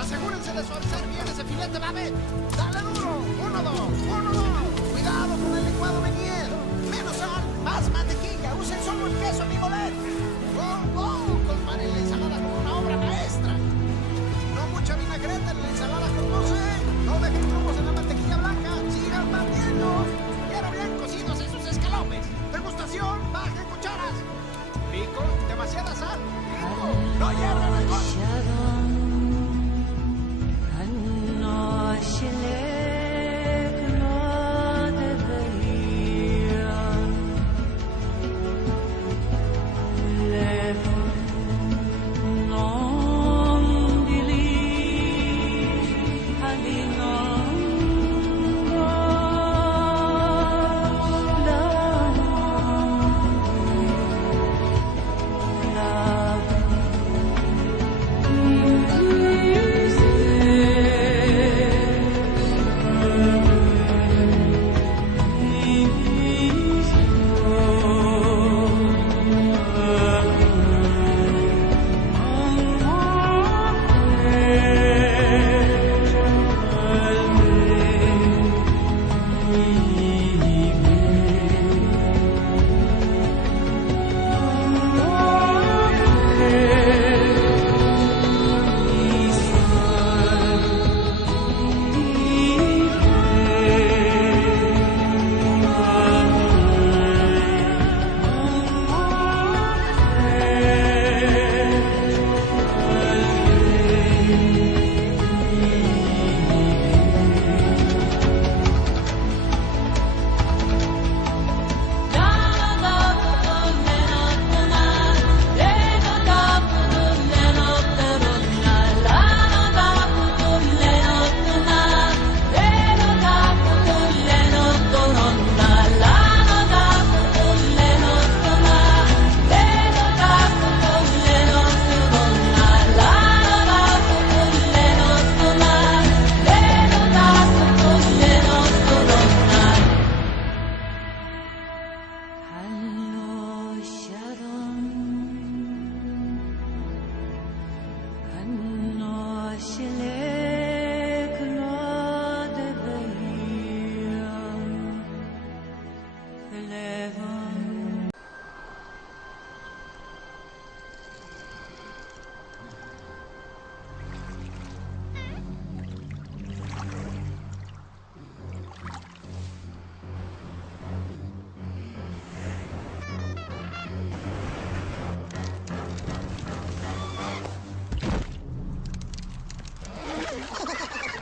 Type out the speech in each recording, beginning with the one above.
Asegúrense de suavizar bien ese filete, Babette. Dale duro. 1, 2, 1, 2. Cuidado con el licuado Menier. Menos sal, más mantequilla. Usen solo el queso Mimolet. Colmar en la ensalada como una obra maestra. No mucha vinagreta en la ensalada con dulce. No dejen grumos en la mantequilla blanca. Sigan partiendo. Quiero bien cocidos esos escalopes. Degustación, bajen cucharas. Pico, demasiada sal. Pico, no hierven el coche.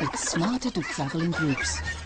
It's smarter to travel in groups.